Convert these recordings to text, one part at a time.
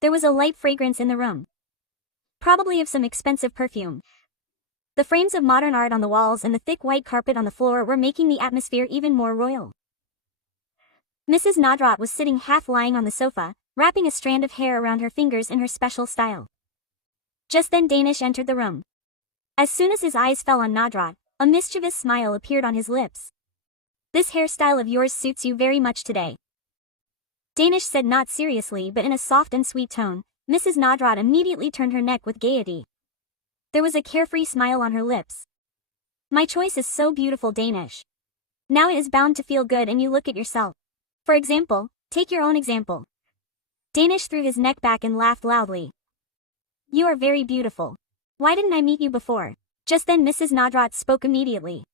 There was a light fragrance in the room. Probably of some expensive perfume. The frames of modern art on the walls and the thick white carpet on the floor were making the atmosphere even more royal. Mrs. Nadrat was sitting half lying on the sofa, wrapping a strand of hair around her fingers in her special style. Just then Danish entered the room. As soon as his eyes fell on Nadrat, a mischievous smile appeared on his lips. "This hairstyle of yours suits you very much today." Danish said, not seriously but in a soft and sweet tone. Mrs. Nadrat immediately turned her neck with gaiety. There was a carefree smile on her lips. "My choice is so beautiful, Danish. Now it is bound to feel good and you look at yourself. For example, take your own example." Danish threw his neck back and laughed loudly. "You are very beautiful. Why didn't I meet you before?" Just then Mrs. Nadrat spoke immediately.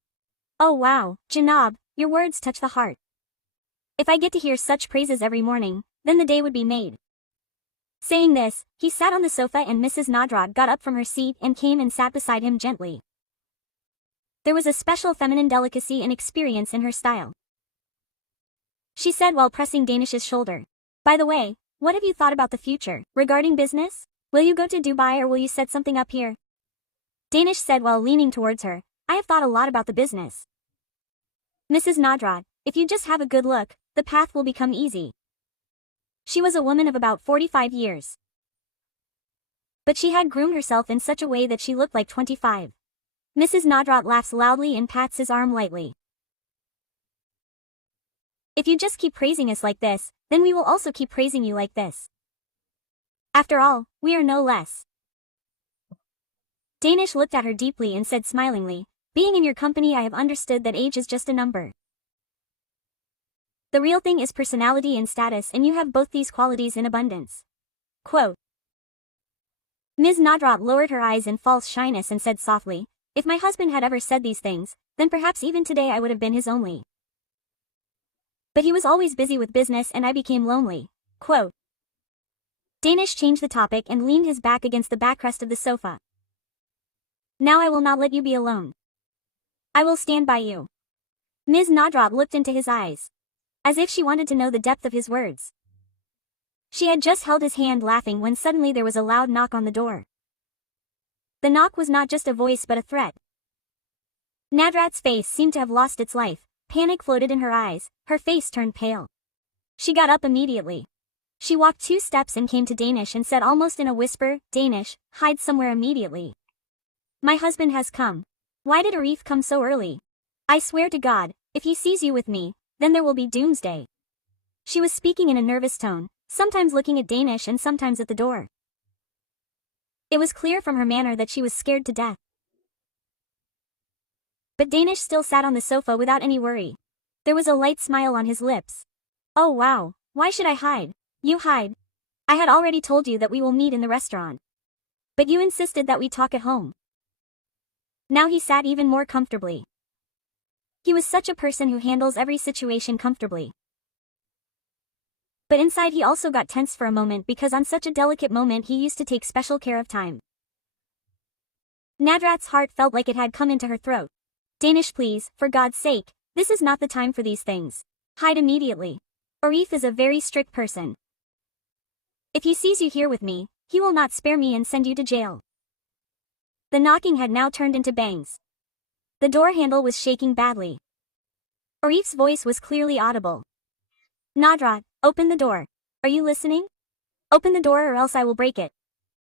"Oh wow, Janab, your words touch the heart. If I get to hear such praises every morning, then the day would be made." Saying this, he sat on the sofa and Mrs. Nadrat got up from her seat and came and sat beside him gently. There was a special feminine delicacy and experience in her style. She said while pressing Danish's shoulder, "By the way, what have you thought about the future, regarding business? Will you go to Dubai or will you set something up here?" Danish said while leaning towards her, "I have thought a lot about the business. Mrs. Nadrat, if you just have a good look, the path will become easy." She was a woman of about 45 years. But she had groomed herself in such a way that she looked like 25. Mrs. Nadrat laughs loudly and pats his arm lightly. "If you just keep praising us like this, then we will also keep praising you like this. After all, we are no less." Danish looked at her deeply and said smilingly, "Being in your company I have understood that age is just a number. The real thing is personality and status and you have both these qualities in abundance." Quote. Ms. Nadrat lowered her eyes in false shyness and said softly, "If my husband had ever said these things, then perhaps even today I would have been his only. But he was always busy with business and I became lonely." Quote. Danish changed the topic and leaned his back against the backrest of the sofa. "Now I will not let you be alone. I will stand by you." Ms. Nadrat looked into his eyes, as if she wanted to know the depth of his words. She had just held his hand laughing when suddenly there was a loud knock on the door. The knock was not just a voice but a threat. Nadrat's face seemed to have lost its life, panic floated in her eyes, her face turned pale. She got up immediately. She walked 2 steps and came to Danish and said almost in a whisper, "Danish, hide somewhere immediately. My husband has come. Why did Arif come so early? I swear to God, if he sees you with me, then there will be doomsday." She was speaking in a nervous tone, sometimes looking at Danish and sometimes at the door. It was clear from her manner that she was scared to death. But Danish still sat on the sofa without any worry. There was a light smile on his lips. "Oh wow, why should I hide? You hide. I had already told you that we will meet in the restaurant. But you insisted that we talk at home." Now he sat even more comfortably. He was such a person who handles every situation comfortably. But inside he also got tense for a moment because on such a delicate moment he used to take special care of time. Nadrat's heart felt like it had come into her throat. "Danish, please, for God's sake, this is not the time for these things. Hide immediately. Arif is a very strict person. If he sees you here with me, he will not spare me and send you to jail." The knocking had now turned into bangs. The door handle was shaking badly. Arif's voice was clearly audible. "Nadrat, open the door. Are you listening? Open the door or else I will break it."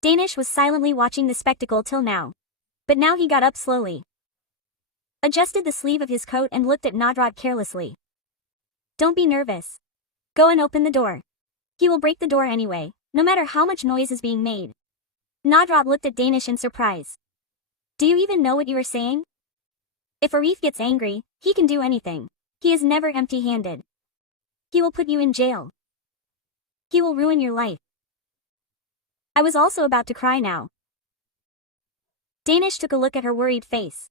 Danish was silently watching the spectacle till now. But now he got up slowly, adjusted the sleeve of his coat and looked at Nadrat carelessly. "Don't be nervous. Go and open the door. He will break the door anyway, no matter how much noise is being made." Nadrat looked at Danish in surprise. "Do you even know what you are saying? If Arif gets angry, he can do anything. He is never empty-handed. He will put you in jail. He will ruin your life." I was also about to cry now. Danish took a look at her worried face.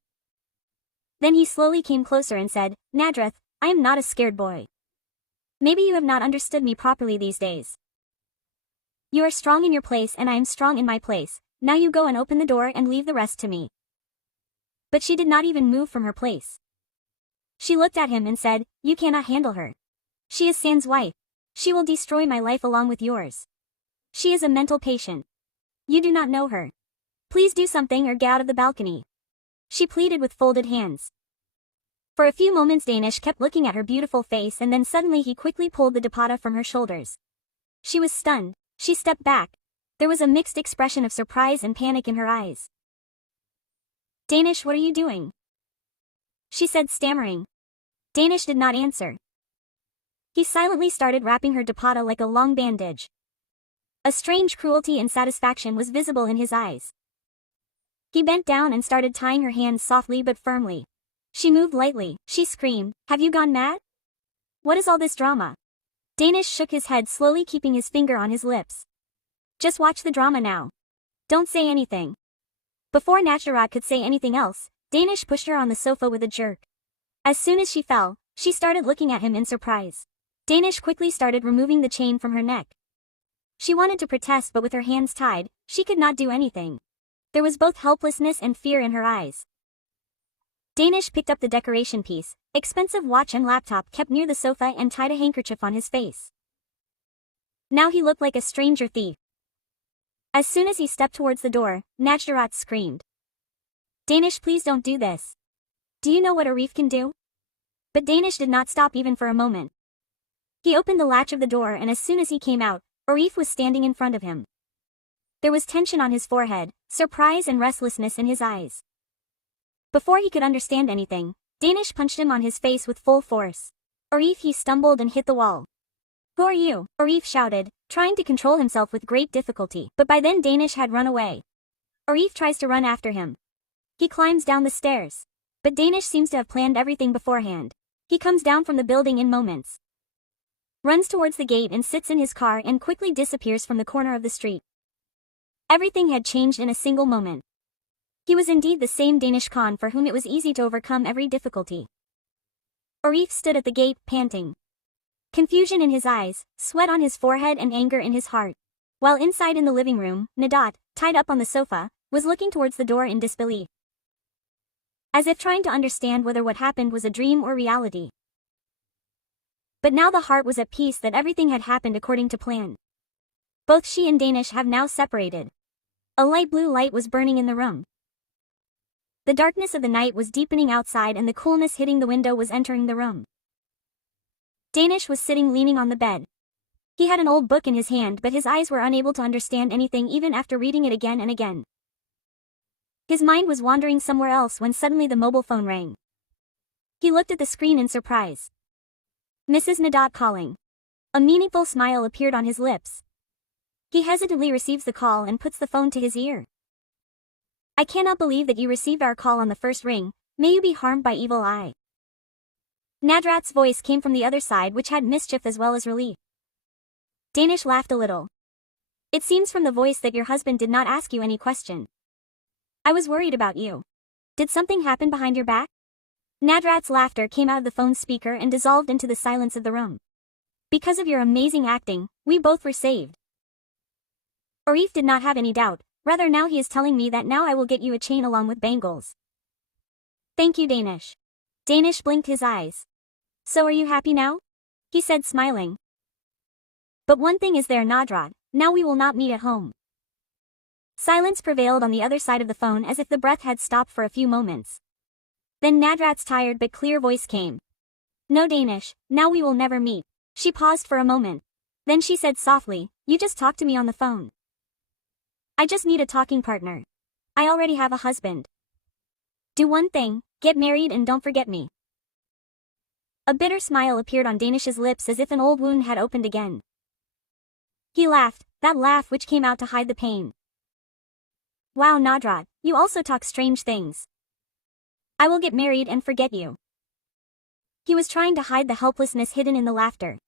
Then he slowly came closer and said, "Nadrat, I am not a scared boy. Maybe you have not understood me properly these days. You are strong in your place and I am strong in my place. Now you go and open the door and leave the rest to me." But she did not even move from her place. She looked at him and said, "You cannot handle her. She is San's wife. She will destroy my life along with yours. She is a mental patient. You do not know her. Please do something or get out of the balcony. She pleaded with folded hands. For a few moments Danish kept looking at her beautiful face and then suddenly he quickly pulled the dupatta from her shoulders. She was stunned. She stepped back. There was a mixed expression of surprise and panic in her eyes. Danish, what are you doing? She said, stammering. Danish did not answer. He silently started wrapping her dupatta like a long bandage. A strange cruelty and satisfaction was visible in his eyes. He bent down and started tying her hands softly but firmly. She moved lightly. She screamed, "Have you gone mad? What is all this drama?" Danish shook his head, slowly keeping his finger on his lips. Just watch the drama now. Don't say anything. Before Nacharat could say anything else, Danish pushed her on the sofa with a jerk. As soon as she fell, she started looking at him in surprise. Danish quickly started removing the chain from her neck. She wanted to protest, but with her hands tied, she could not do anything. There was both helplessness and fear in her eyes. Danish picked up the decoration piece, expensive watch and laptop kept near the sofa and tied a handkerchief on his face. Now he looked like a stranger thief. As soon as he stepped towards the door, Nacharat screamed. Danish, please don't do this. Do you know what Arif can do? But Danish did not stop even for a moment. He opened the latch of the door and as soon as he came out, Arif was standing in front of him. There was tension on his forehead, surprise and restlessness in his eyes. Before he could understand anything, Danish punched him on his face with full force. Arif, he stumbled and hit the wall. Who are you? Arif shouted, trying to control himself with great difficulty, but by then Danish had run away. Arif tries to run after him. He climbs down the stairs. But Danish seems to have planned everything beforehand. He comes down from the building in moments. Runs towards the gate and sits in his car and quickly disappears from the corner of the street. Everything had changed in a single moment. He was indeed the same Danish Khan for whom it was easy to overcome every difficulty. Arif stood at the gate, panting. Confusion in his eyes, sweat on his forehead and anger in his heart. While inside in the living room, Nadat, tied up on the sofa, was looking towards the door in disbelief. As if trying to understand whether what happened was a dream or reality. But now the heart was at peace that everything had happened according to plan. Both she and Danish have now separated. A light blue light was burning in the room. The darkness of the night was deepening outside and the coolness hitting the window was entering the room. Danish was sitting leaning on the bed. He had an old book in his hand but his eyes were unable to understand anything even after reading it again and again. His mind was wandering somewhere else when suddenly the mobile phone rang. He looked at the screen in surprise. Mrs. Nadat calling. A meaningful smile appeared on his lips. He hesitantly receives the call and puts the phone to his ear. I cannot believe that you received our call on the first ring. May you be harmed by evil eye. Nadrat's voice came from the other side which had mischief as well as relief. Danish laughed a little. It seems from the voice that your husband did not ask you any question. I was worried about you. Did something happen behind your back? Nadrat's laughter came out of the phone speaker and dissolved into the silence of the room. Because of your amazing acting, we both were saved. Arif did not have any doubt, rather now he is telling me that now I will get you a chain along with bangles. Thank you, Danish. Danish blinked his eyes. So are you happy now? He said smiling. But one thing is there, Nadrat, now we will not meet at home. Silence prevailed on the other side of the phone as if the breath had stopped for a few moments. Then Nadrat's tired but clear voice came. No, Danish, now we will never meet. She paused for a moment. Then she said softly, you just talk to me on the phone. I just need a talking partner. I already have a husband. Do one thing, get married and don't forget me. A bitter smile appeared on Danish's lips as if an old wound had opened again. He laughed, that laugh which came out to hide the pain. Wow, Nadrat, you also talk strange things. I will get married and forget you. He was trying to hide the helplessness hidden in the laughter.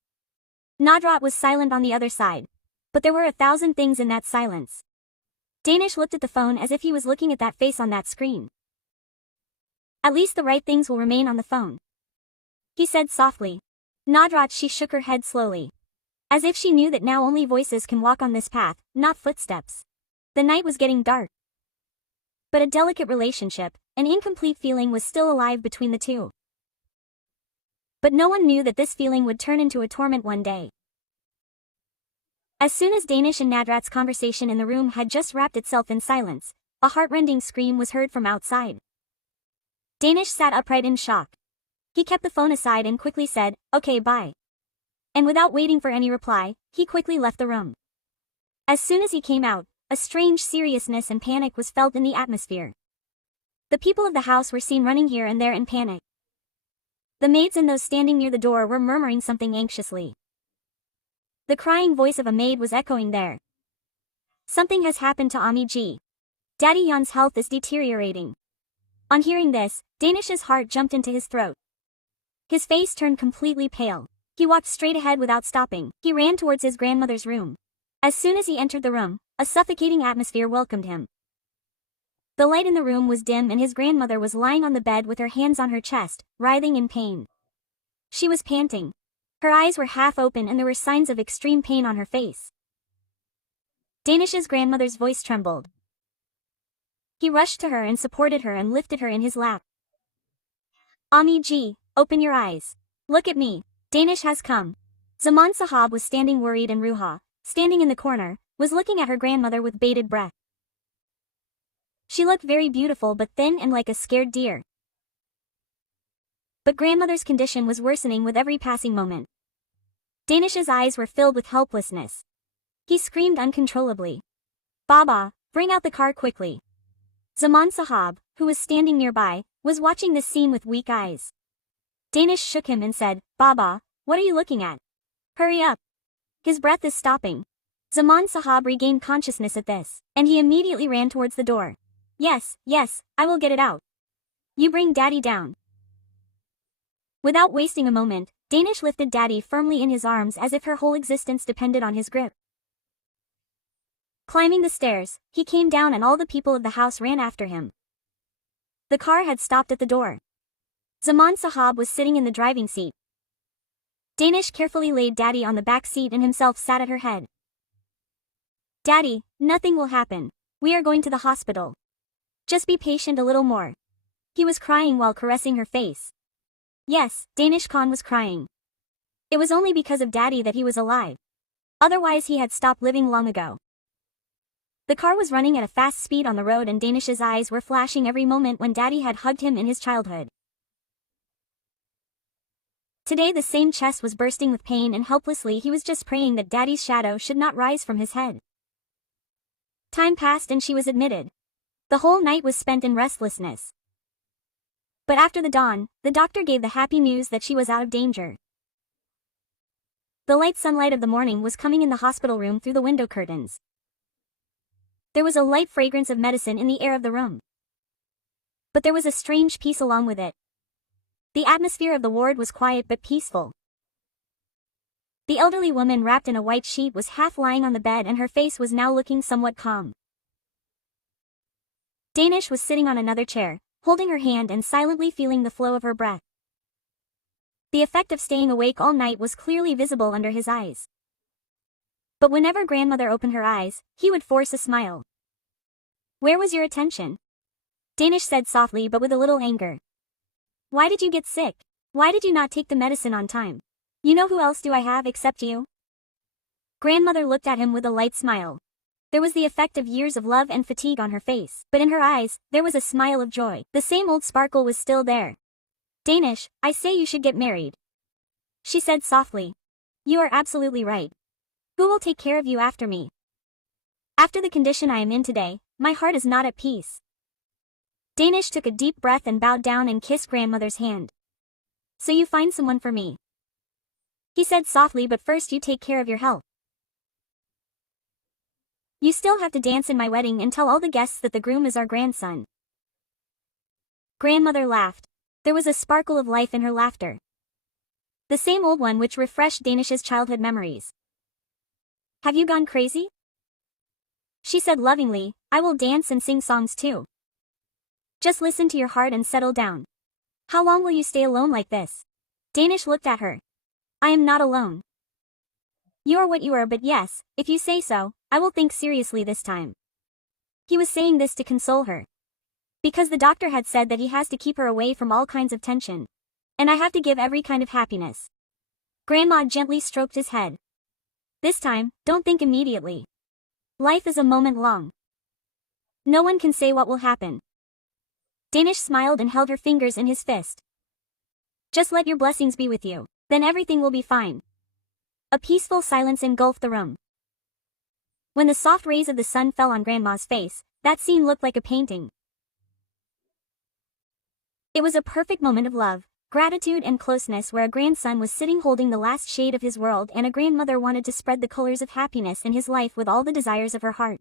Nadrat was silent on the other side. But there were 1,000 things in that silence. Danish looked at the phone as if he was looking at that face on that screen. At least the right things will remain on the phone. He said softly. Nadrat, she shook her head slowly. As if she knew that now only voices can walk on this path, not footsteps. The night was getting dark. But a delicate relationship, an incomplete feeling was still alive between the two. But no one knew that this feeling would turn into a torment one day. As soon as Danish and Nadrat's conversation in the room had just wrapped itself in silence, a heart-rending scream was heard from outside. Danish sat upright in shock. He kept the phone aside and quickly said, "Okay, bye." And without waiting for any reply, he quickly left the room. As soon as he came out, a strange seriousness and panic was felt in the atmosphere. The people of the house were seen running here and there in panic. The maids and those standing near the door were murmuring something anxiously. The crying voice of a maid was echoing there. "Something has happened to Ami Ji. Daddy Yan's health is deteriorating." On hearing this, Danish's heart jumped into his throat. His face turned completely pale. He walked straight ahead without stopping. He ran towards his grandmother's room. As soon as he entered the room, a suffocating atmosphere welcomed him. The light in the room was dim and his grandmother was lying on the bed with her hands on her chest, writhing in pain. She was panting. Her eyes were half open and there were signs of extreme pain on her face. Danish's grandmother's voice trembled. He rushed to her and supported her and lifted her in his lap. "Ami Ji, open your eyes. Look at me. Danish has come." Zaman Sahab was standing worried and Ruha, standing in the corner, was looking at her grandmother with bated breath. She looked very beautiful but thin and like a scared deer. But grandmother's condition was worsening with every passing moment. Danish's eyes were filled with helplessness. He screamed uncontrollably. "Baba, bring out the car quickly." Zaman Sahab, who was standing nearby, was watching this scene with weak eyes. Danish shook him and said, "Baba, what are you looking at? Hurry up. His breath is stopping." Zaman Sahab regained consciousness at this, and he immediately ran towards the door. Yes, I will get it out. You bring Daddy down." Without wasting a moment, Danish lifted Daddy firmly in his arms as if her whole existence depended on his grip. Climbing the stairs, he came down and all the people of the house ran after him. The car had stopped at the door. Zaman Sahab was sitting in the driving seat. Danish carefully laid Daddy on the back seat and himself sat at her head. "Daddy, nothing will happen. We are going to the hospital. Just be patient a little more." He was crying while caressing her face. Yes, Danish Khan was crying. It was only because of Daddy that he was alive. Otherwise he had stopped living long ago. The car was running at a fast speed on the road and Danish's eyes were flashing every moment when Daddy had hugged him in his childhood. Today the same chest was bursting with pain and helplessly he was just praying that Daddy's shadow should not rise from his head. Time passed and she was admitted. The whole night was spent in restlessness. But after the dawn, the doctor gave the happy news that she was out of danger. The light sunlight of the morning was coming in the hospital room through the window curtains. There was a light fragrance of medicine in the air of the room. But there was a strange peace along with it. The atmosphere of the ward was quiet but peaceful. The elderly woman wrapped in a white sheet was half lying on the bed and her face was now looking somewhat calm. Danish was sitting on another chair, holding her hand and silently feeling the flow of her breath. The effect of staying awake all night was clearly visible under his eyes. But whenever grandmother opened her eyes, he would force a smile. "Where was your attention?" Danish said softly but with a little anger. "Why did you get sick? Why did you not take the medicine on time? You know who else do I have except you?" Grandmother looked at him with a light smile. There was the effect of years of love and fatigue on her face, but in her eyes, there was a smile of joy. The same old sparkle was still there. "Danish, I say you should get married," she said softly. "You are absolutely right. Who will take care of you after me? After the condition I am in today, my heart is not at peace." Danish took a deep breath and bowed down and kissed grandmother's hand. "So you find someone for me," he said softly, "but first you take care of your health. You still have to dance in my wedding and tell all the guests that the groom is our grandson." Grandmother laughed. There was a sparkle of life in her laughter. The same old one which refreshed Danish's childhood memories. "Have you gone crazy?" she said lovingly. "I will dance and sing songs too. Just listen to your heart and settle down. How long will you stay alone like this?" Danish looked at her. "I am not alone. You are what you are, but yes, if you say so, I will think seriously this time." He was saying this to console her. Because the doctor had said that he has to keep her away from all kinds of tension. And I have to give every kind of happiness. Grandma gently stroked his head. This time, don't think immediately. Life is a moment long. No one can say what will happen. Danish smiled and held her fingers in his fist. Just let your blessings be with you. Then everything will be fine. A peaceful silence engulfed the room. When the soft rays of the sun fell on Grandma's face, that scene looked like a painting. It was a perfect moment of love, gratitude and closeness where a grandson was sitting holding the last shade of his world and a grandmother wanted to spread the colors of happiness in his life with all the desires of her heart.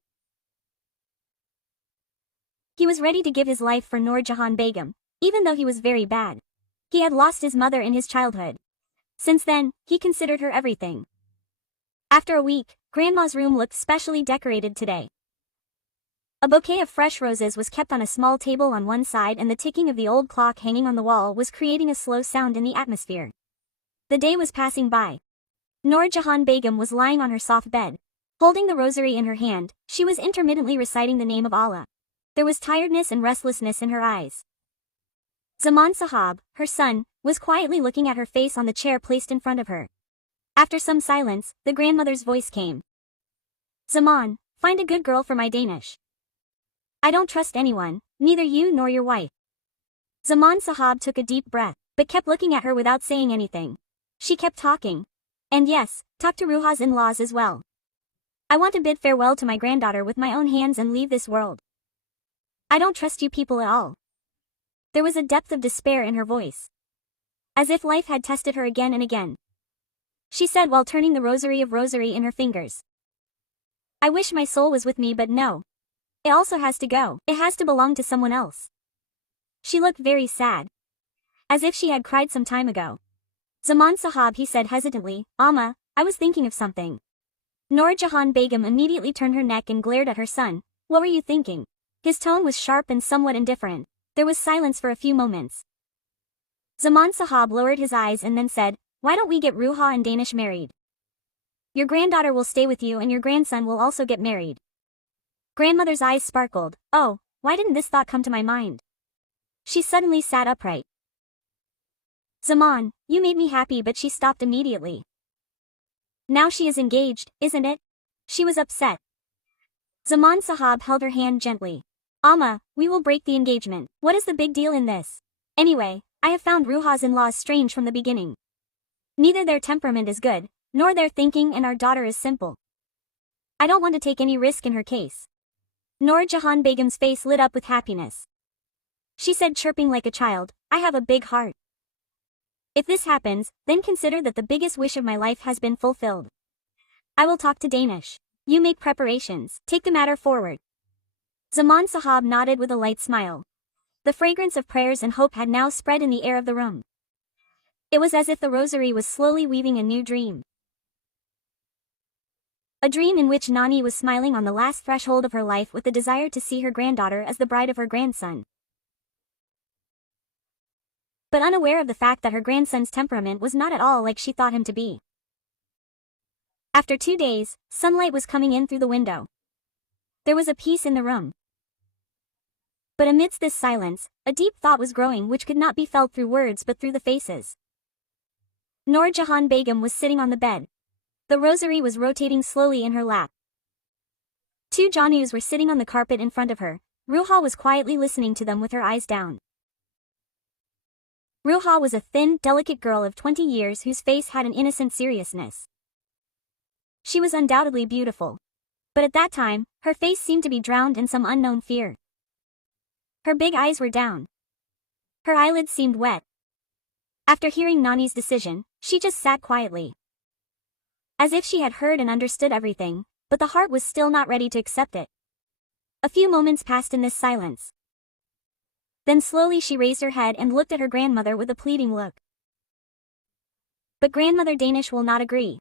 He was ready to give his life for Noor Jahan Begum, even though he was very bad. He had lost his mother in his childhood. Since then, he considered her everything. After a week, Grandma's room looked specially decorated today. A bouquet of fresh roses was kept on a small table on one side and the ticking of the old clock hanging on the wall was creating a slow sound in the atmosphere. The day was passing by. Noor Jahan Begum was lying on her soft bed. Holding the rosary in her hand, she was intermittently reciting the name of Allah. There was tiredness and restlessness in her eyes. Zaman Sahab, her son, was quietly looking at her face on the chair placed in front of her. After some silence, the grandmother's voice came. Zaman, find a good girl for my Danish. I don't trust anyone, neither you nor your wife. Zaman Sahab took a deep breath, but kept looking at her without saying anything. She kept talking. And yes, talked to Ruha's in-laws as well. I want to bid farewell to my granddaughter with my own hands and leave this world. I don't trust you people at all. There was a depth of despair in her voice. As if life had tested her again and again. She said while turning the rosary in her fingers. I wish my soul was with me but no. It also has to go. It has to belong to someone else. She looked very sad. As if she had cried some time ago. Zaman Sahab, he said hesitantly, Amma, I was thinking of something. Noor Jahan Begum immediately turned her neck and glared at her son. What were you thinking? His tone was sharp and somewhat indifferent. There was silence for a few moments. Zaman Sahab lowered his eyes and then said, why don't we get Ruha and Danish married? Your granddaughter will stay with you and your grandson will also get married. Grandmother's eyes sparkled. Oh, why didn't this thought come to my mind? She suddenly sat upright. Zaman, you made me happy, but she stopped immediately. Now she is engaged, isn't it? She was upset. Zaman Sahab held her hand gently. Amma, we will break the engagement. What is the big deal in this? Anyway, I have found Ruha's in-laws strange from the beginning. Neither their temperament is good, nor their thinking, and our daughter is simple. I don't want to take any risk in her case. Noor Jahan Begum's face lit up with happiness. She said, chirping like a child, I have a big heart. If this happens, then consider that the biggest wish of my life has been fulfilled. I will talk to Danish. You make preparations, take the matter forward. Zaman Sahab nodded with a light smile. The fragrance of prayers and hope had now spread in the air of the room. It was as if the rosary was slowly weaving a new dream. A dream in which Nani was smiling on the last threshold of her life with the desire to see her granddaughter as the bride of her grandson. But unaware of the fact that her grandson's temperament was not at all like she thought him to be. After 2 days, sunlight was coming in through the window. There was a peace in the room. But amidst this silence, a deep thought was growing which could not be felt through words but through the faces. Noor Jahan Begum was sitting on the bed. The rosary was rotating slowly in her lap. 2 Janus were sitting on the carpet in front of her. Ruha was quietly listening to them with her eyes down. Ruha was a thin, delicate girl of 20 years whose face had an innocent seriousness. She was undoubtedly beautiful. But at that time, her face seemed to be drowned in some unknown fear. Her big eyes were down. Her eyelids seemed wet. After hearing Nani's decision, she just sat quietly. As if she had heard and understood everything, but the heart was still not ready to accept it. A few moments passed in this silence. Then slowly she raised her head and looked at her grandmother with a pleading look. But Grandmother Danish will not agree.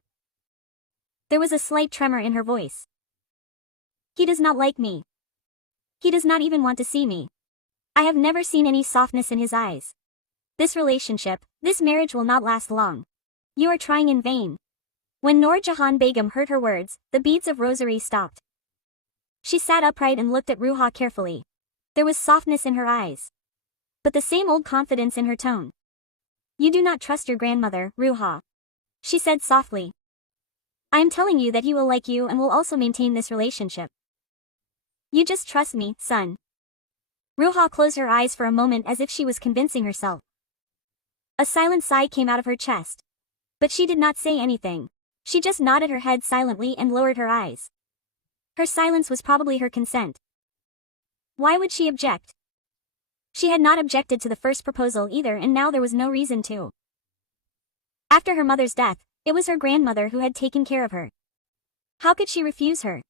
There was a slight tremor in her voice. He does not like me. He does not even want to see me. I have never seen any softness in his eyes. This relationship, this marriage will not last long. You are trying in vain. When Noor Jahan Begum heard her words, the beads of rosary stopped. She sat upright and looked at Ruha carefully. There was softness in her eyes. But the same old confidence in her tone. You do not trust your grandmother, Ruha. She said softly. I am telling you that he will like you and will also maintain this relationship. You just trust me, son. Ruha closed her eyes for a moment as if she was convincing herself. A silent sigh came out of her chest. But she did not say anything. She just nodded her head silently and lowered her eyes. Her silence was probably her consent. Why would she object? She had not objected to the first proposal either, and now there was no reason to. After her mother's death, it was her grandmother who had taken care of her. How could she refuse her?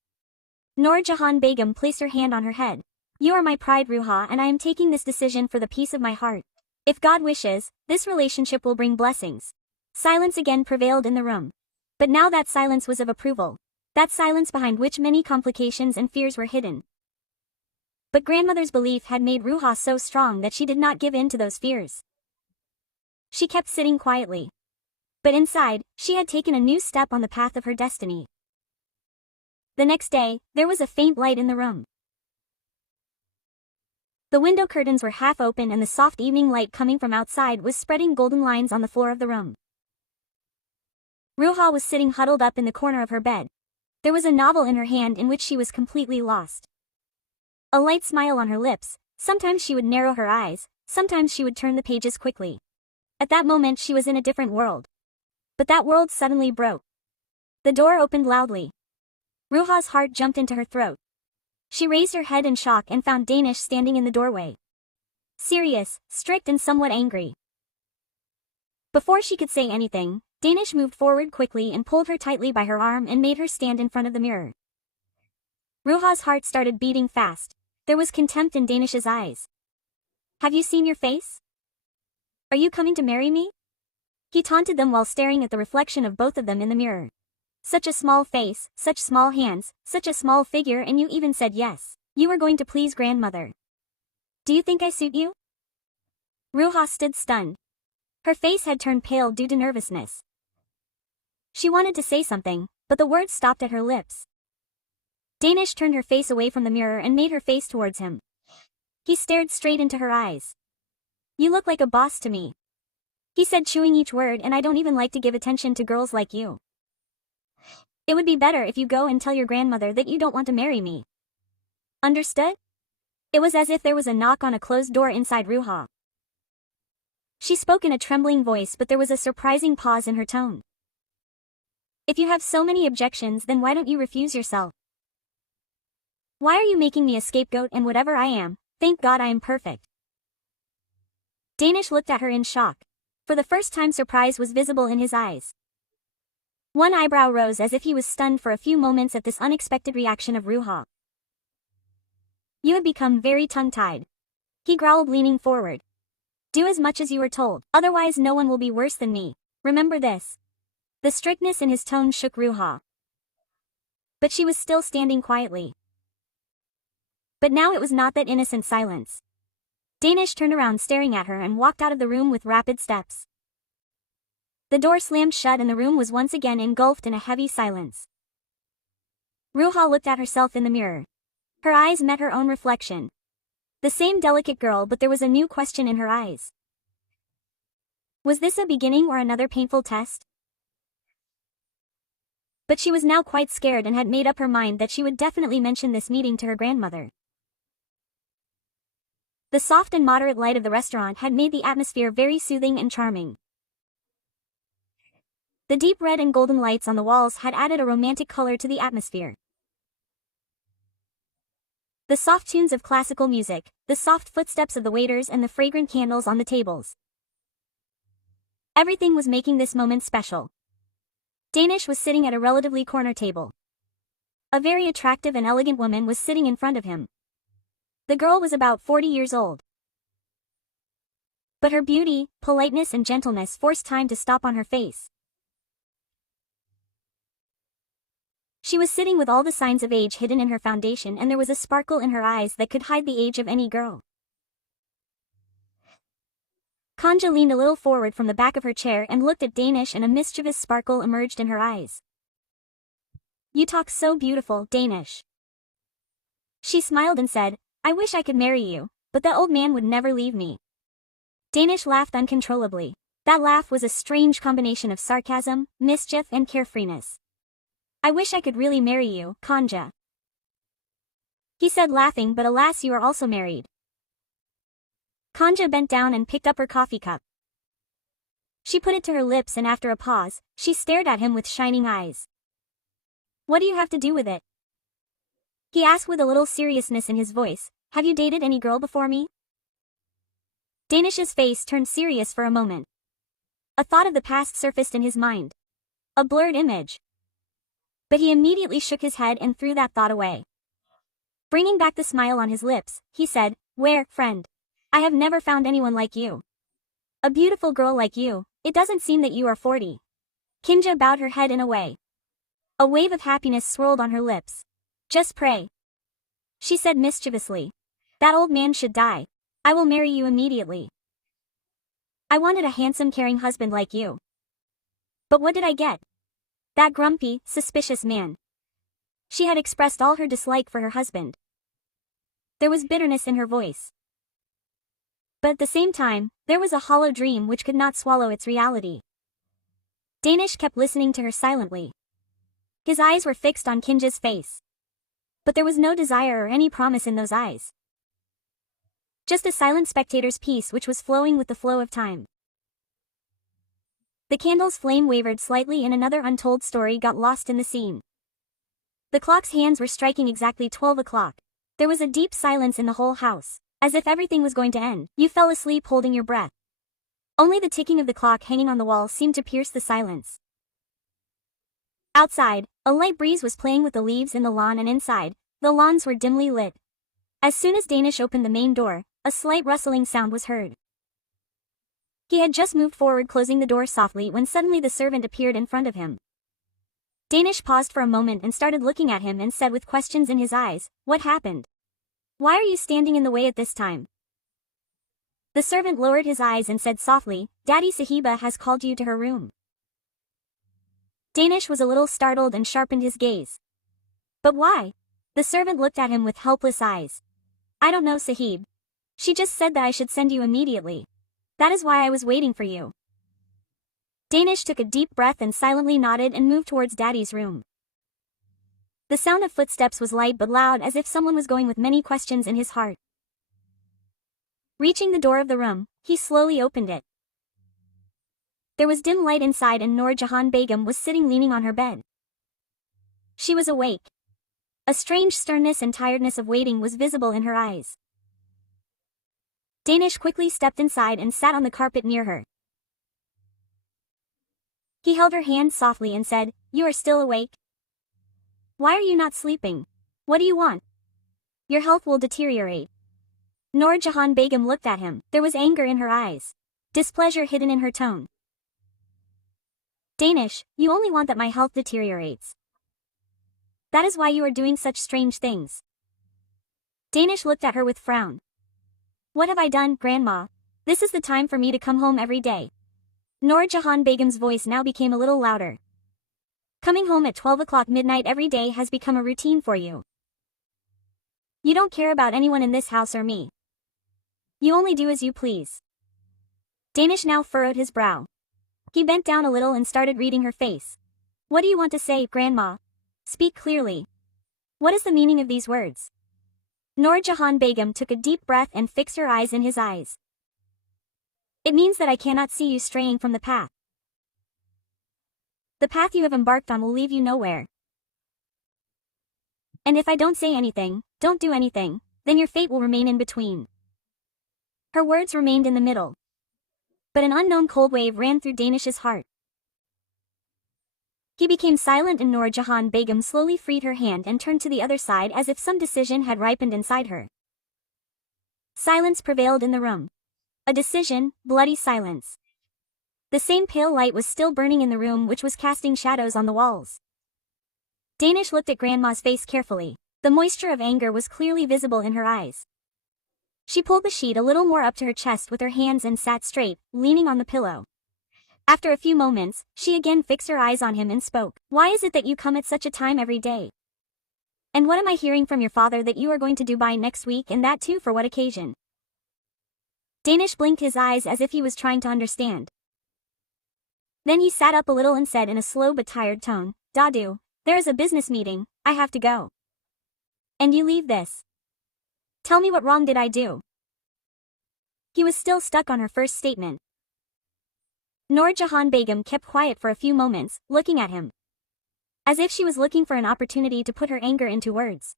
Noor Jahan Begum placed her hand on her head. You are my pride, Ruha, and I am taking this decision for the peace of my heart. If God wishes, this relationship will bring blessings. Silence again prevailed in the room. But now that silence was of approval. That silence behind which many complications and fears were hidden. But grandmother's belief had made Ruha so strong that she did not give in to those fears. She kept sitting quietly. But inside, she had taken a new step on the path of her destiny. The next day, there was a faint light in the room. The window curtains were half open and the soft evening light coming from outside was spreading golden lines on the floor of the room. Ruha was sitting huddled up in the corner of her bed. There was a novel in her hand in which she was completely lost. A light smile on her lips, sometimes she would narrow her eyes, sometimes she would turn the pages quickly. At that moment she was in a different world. But that world suddenly broke. The door opened loudly. Ruha's heart jumped into her throat. She raised her head in shock and found Danish standing in the doorway. Serious, strict and somewhat angry. Before she could say anything, Danish moved forward quickly and pulled her tightly by her arm and made her stand in front of the mirror. Ruha's heart started beating fast. There was contempt in Danish's eyes. Have you seen your face? Are you coming to marry me? He taunted them while staring at the reflection of both of them in the mirror. Such a small face, such small hands, such a small figure, and you even said yes. You were going to please grandmother. Do you think I suit you? Ruha stood stunned. Her face had turned pale due to nervousness. She wanted to say something, but the words stopped at her lips. Danish turned her face away from the mirror and made her face towards him. He stared straight into her eyes. You look like a boss to me. He said, chewing each word, and I don't even like to give attention to girls like you. It would be better if you go and tell your grandmother that you don't want to marry me. Understood? It was as if there was a knock on a closed door inside Ruha. She spoke in a trembling voice, but there was a surprising pause in her tone. If you have so many objections, then why don't you refuse yourself? Why are you making me a scapegoat, and whatever I am, thank God I am perfect. Danish looked at her in shock. For the first time surprise was visible in his eyes. One eyebrow rose as if he was stunned for a few moments at this unexpected reaction of Ruha. You have become very tongue-tied. He growled, leaning forward. Do as much as you are told, otherwise no one will be worse than me. Remember this. The strictness in his tone shook Ruha. But she was still standing quietly. But now it was not that innocent silence. Danish turned around staring at her and walked out of the room with rapid steps. The door slammed shut and the room was once again engulfed in a heavy silence. Ruha looked at herself in the mirror. Her eyes met her own reflection. The same delicate girl, but there was a new question in her eyes. Was this a beginning or another painful test? But she was now quite scared and had made up her mind that she would definitely mention this meeting to her grandmother. The soft and moderate light of the restaurant had made the atmosphere very soothing and charming. The deep red and golden lights on the walls had added a romantic color to the atmosphere. The soft tunes of classical music, the soft footsteps of the waiters and the fragrant candles on the tables. Everything was making this moment special. Danish was sitting at a relatively corner table. A very attractive and elegant woman was sitting in front of him. The girl was about 40 years old. But her beauty, politeness and gentleness forced time to stop on her face. She was sitting with all the signs of age hidden in her foundation, and there was a sparkle in her eyes that could hide the age of any girl. Kanja leaned a little forward from the back of her chair and looked at Danish, and a mischievous sparkle emerged in her eyes. You talk so beautiful, Danish. She smiled and said, I wish I could marry you, but the old man would never leave me. Danish laughed uncontrollably. That laugh was a strange combination of sarcasm, mischief and carefreeness. I wish I could really marry you, Kanja. He said laughing, but alas, you are also married. Kanja bent down and picked up her coffee cup. She put it to her lips and after a pause, she stared at him with shining eyes. What do you have to do with it? He asked with a little seriousness in his voice. Have you dated any girl before me? Danish's face turned serious for a moment. A thought of the past surfaced in his mind. A blurred image. But he immediately shook his head and threw that thought away. Bringing back the smile on his lips, he said, Where, friend? I have never found anyone like you. A beautiful girl like you. It doesn't seem that you are 40. Kinja bowed her head in a way. A wave of happiness swirled on her lips. Just pray. She said mischievously. That old man should die. I will marry you immediately. I wanted a handsome, caring husband like you. But what did I get? That grumpy, suspicious man. She had expressed all her dislike for her husband. There was bitterness in her voice. But at the same time, there was a hollow dream which could not swallow its reality. Danish kept listening to her silently. His eyes were fixed on Kinja's face. But there was no desire or any promise in those eyes. Just a silent spectator's peace which was flowing with the flow of time. The candle's flame wavered slightly and another untold story got lost in the scene. The clock's hands were striking exactly 12 o'clock. There was a deep silence in the whole house. As if everything was going to end, you fell asleep holding your breath. Only the ticking of the clock hanging on the wall seemed to pierce the silence. Outside, a light breeze was playing with the leaves in the lawn and inside, the lawns were dimly lit. As soon as Danish opened the main door, a slight rustling sound was heard. He had just moved forward closing the door softly when suddenly the servant appeared in front of him. Danish paused for a moment and started looking at him and said with questions in his eyes, What happened? Why are you standing in the way at this time? The servant lowered his eyes and said softly, Daddy Sahiba has called you to her room. Danish was a little startled and sharpened his gaze. But why? The servant looked at him with helpless eyes. I don't know, Sahib. She just said that I should send you immediately. That is why I was waiting for you. Danish took a deep breath and silently nodded and moved towards Daddy's room. The sound of footsteps was light but loud as if someone was going with many questions in his heart. Reaching the door of the room, he slowly opened it. There was dim light inside and Noor Jahan Begum was sitting leaning on her bed. She was awake. A strange sternness and tiredness of waiting was visible in her eyes. Danish quickly stepped inside and sat on the carpet near her. He held her hand softly and said, You are still awake? Why are you not sleeping? What do you want? Your health will deteriorate. Noor Jahan Begum looked at him. There was anger in her eyes. Displeasure hidden in her tone. Danish, you only want that my health deteriorates. That is why you are doing such strange things. Danish looked at her with frown. What have I done, Grandma? This is the time for me to come home every day. Noor Jahan Begum's voice now became a little louder. Coming home at 12 o'clock midnight every day has become a routine for you. You don't care about anyone in this house or me. You only do as you please. Danish now furrowed his brow. He bent down a little and started reading her face. What do you want to say, Grandma? Speak clearly. What is the meaning of these words? Noor Jahan Begum took a deep breath and fixed her eyes in his eyes. It means that I cannot see you straying from the path. The path you have embarked on will leave you nowhere. And if I don't say anything, don't do anything, then your fate will remain in between. Her words remained in the middle. But an unknown cold wave ran through Danish's heart. He became silent and Noor Jahan Begum slowly freed her hand and turned to the other side as if some decision had ripened inside her. Silence prevailed in the room. A decision, bloody silence. The same pale light was still burning in the room which was casting shadows on the walls. Danish looked at Grandma's face carefully. The moisture of anger was clearly visible in her eyes. She pulled the sheet a little more up to her chest with her hands and sat straight, leaning on the pillow. After a few moments, she again fixed her eyes on him and spoke. Why is it that you come at such a time every day? And what am I hearing from your father that you are going to Dubai next week and that too for what occasion? Danish blinked his eyes as if he was trying to understand. Then he sat up a little and said in a slow but tired tone, Dadu, There is a business meeting, I have to go. And you leave this. Tell me what wrong did I do? He was still stuck on her first statement. Noor Jahan Begum kept quiet for a few moments, looking at him. As if she was looking for an opportunity to put her anger into words.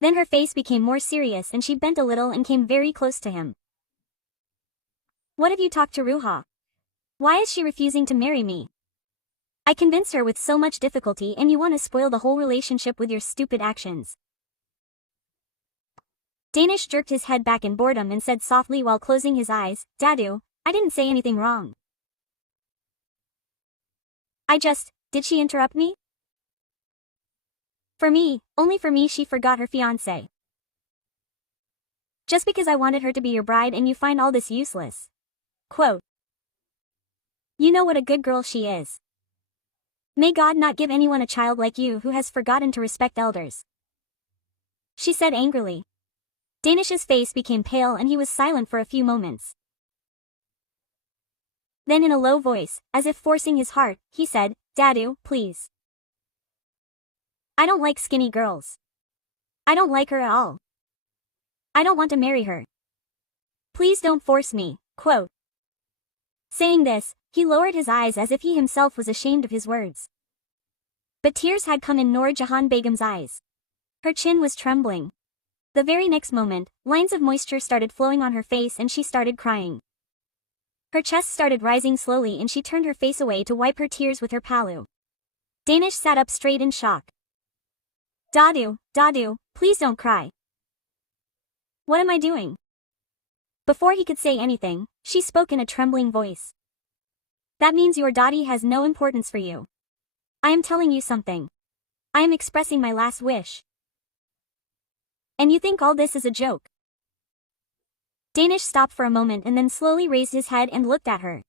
Then her face became more serious and she bent a little and came very close to him. What have you talked to Ruha? Why is she refusing to marry me? I convinced her with so much difficulty and you want to spoil the whole relationship with your stupid actions. Danish jerked his head back in boredom and said softly while closing his eyes, Dadu, I didn't say anything wrong. Did she interrupt me? For me, only for me she forgot her fiancé. Just because I wanted her to be your bride and you find all this useless. Quote. You know what a good girl she is. May God not give anyone a child like you who has forgotten to respect elders. She said angrily. Danish's face became pale and he was silent for a few moments. Then in a low voice, as if forcing his heart, he said, Dadu, please. I don't like skinny girls. I don't like her at all. I don't want to marry her. Please don't force me, quote. Saying this, he lowered his eyes as if he himself was ashamed of his words. But tears had come in Noor Jahan Begum's eyes. Her chin was trembling. The very next moment, lines of moisture started flowing on her face and she started crying. Her chest started rising slowly and she turned her face away to wipe her tears with her palu. Danish sat up straight in shock. Dadu, please don't cry. What am I doing? Before he could say anything, she spoke in a trembling voice. That means your Dadi has no importance for you. I am telling you something. I am expressing my last wish. And you think all this is a joke? Danish stopped for a moment and then slowly raised his head and looked at her.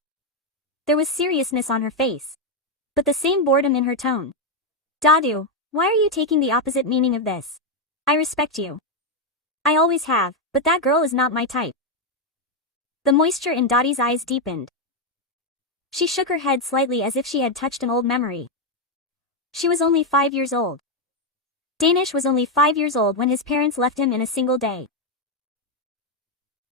There was seriousness on her face. But the same boredom in her tone. Dadu, why are you taking the opposite meaning of this? I respect you. I always have, but that girl is not my type. The moisture in Dadi's eyes deepened. She shook her head slightly as if she had touched an old memory. She was only 5 years old. Danish was only 5 years old when his parents left him in a single day.